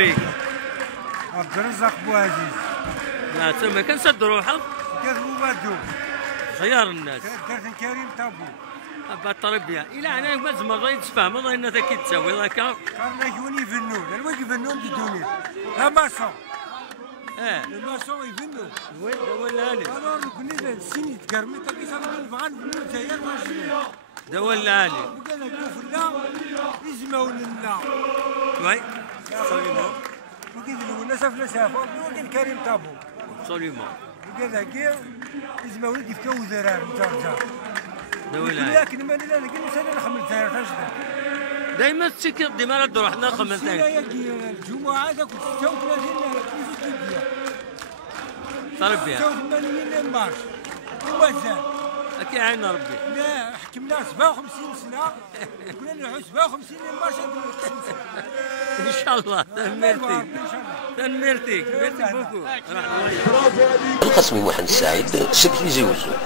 اسمك؟ عبد الرزاق بوعزيز. لا تما كنسد روحك؟ كيفو بادو. خيار الناس. درت كريم تابو. أبا التربية، إلا أنا ما زعما غادي تفهم، والله إنها كي تساوي الله كا. قالنا يجوني يفنون، الواد يفنون بدوني. لا ماسون. الماسون يفنون. ولا لي. أنا كنا السن يتكرمي تاكي صافي نبغى نفنون تايا ماشي. ولا لي. وقال لك لا يزموا لنا. وي. صليمون. وقال له الناس في سافر، وقال كريم تابو. صليمون. وقال لك يزموا ولدي في كوزرار مجرجر. لكن ما لا قلنا سنه نخمم تايا دائما تسكر ديما نديرو حنا نخمم تايا. الجمعه هذاك 36 تربية. 86 مارش ومازال. أكيد عين ربي. لا حكمنا 57 سنه قلنا نعود 57 مارش إن شاء الله تنمرتيك. تنمرتيك. ميرتي بوكو. القسمي محمد السعيد شبه يزوجوا.